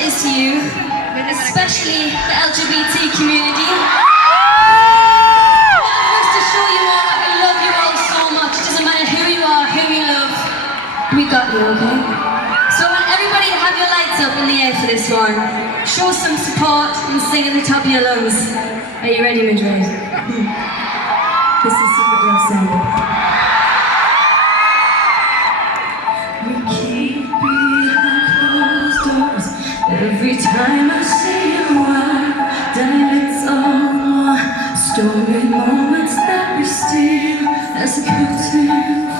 is to you, especially the LGBT community. Just to show you all that we love you all so much. It doesn't matter who you are, who you love, we got you, okay? So I want everybody to have your lights up in the air for this one. Show some support and sing at the top of your lungs. Are you ready, Madrid? This is Secret Love Song. We keep behind closed doors. Every time I see you, it's all more story moments that we steal as the curtain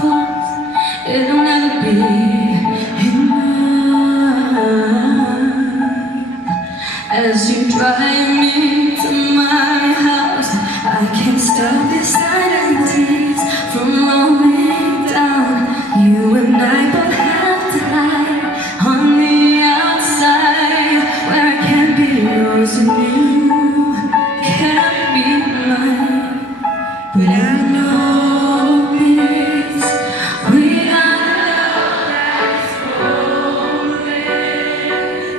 falls. It'll never be enough. As you drive me to my house, I can't stop this silent tears from rolling down. You and I both have to hide on the outside, where I can't be yours and you can't be mine. But I know this, we got love that's forever.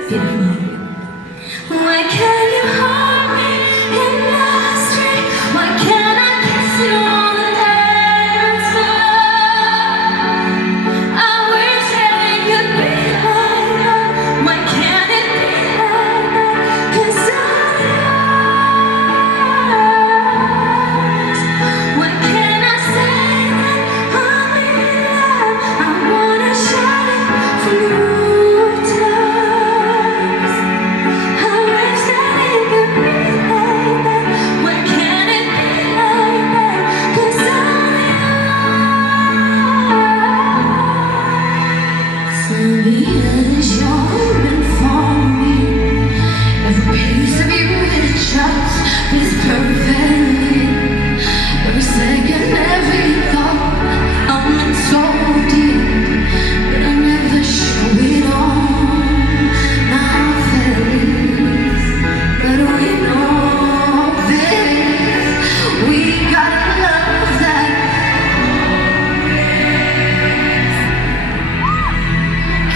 Beautiful. Why can't you hold me in the street? Why can't I kiss you on the dance floor? I wish that it could be like that. Why can't it be like that? 'Cause I'm yours. Why can't I say that I'm in love? I wanna shout it from the rooftops. I wish that it could be like that. Why can't it be like that? 'Cause I'm yours. So the edge you're open for me. Every piece of you it just is perfect. Every second, every thought, I'm in so deep, but I never show it on my face. But we know this, we got love that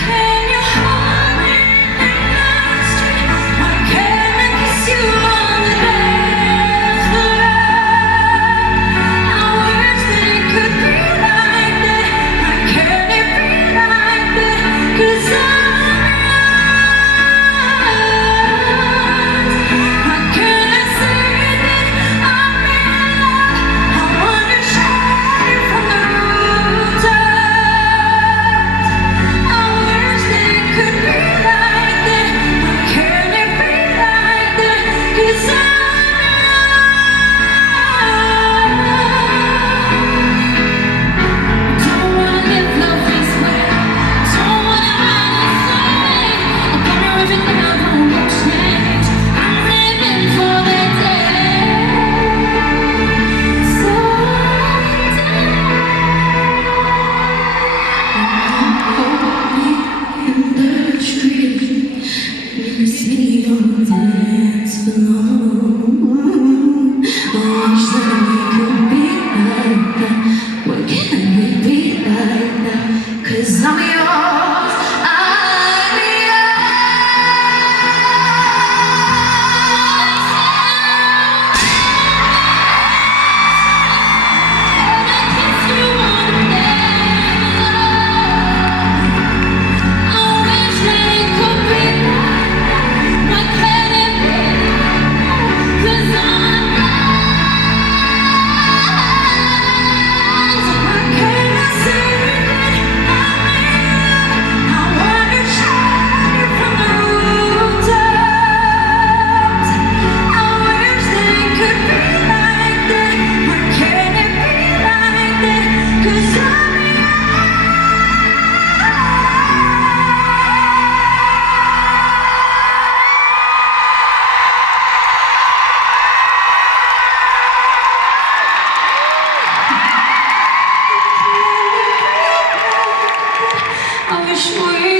can you hold me in the street? Why can't I kiss you on the dance floor? I wish that it could be like that. Why can't it be like that? 'Cause I'm yours. Why can't I say that I'm in love? I wanna shout it from the rooftops. I wish that it could be like that. Why can't it be like that? 'Cause I'm yours. Don't wanna live love this way. Don't wanna hide it away. I'm gonna rip it down, I won't change. I'm living for the day. Hold me in the street. Kiss me on the dance floor. I wish that we could be like that. Why can't we be like that? 'Cause I'm yours, I'm yours. Can I kiss you on the dance floor? I wish that it could be like that. Why can't it be like that? 'Cause I'm yours. Why can't I say that I'm in love? I wanna shout it from the rooftops. I wish that it could be like that. Why can't it be like that? 'Cause I'm I wish we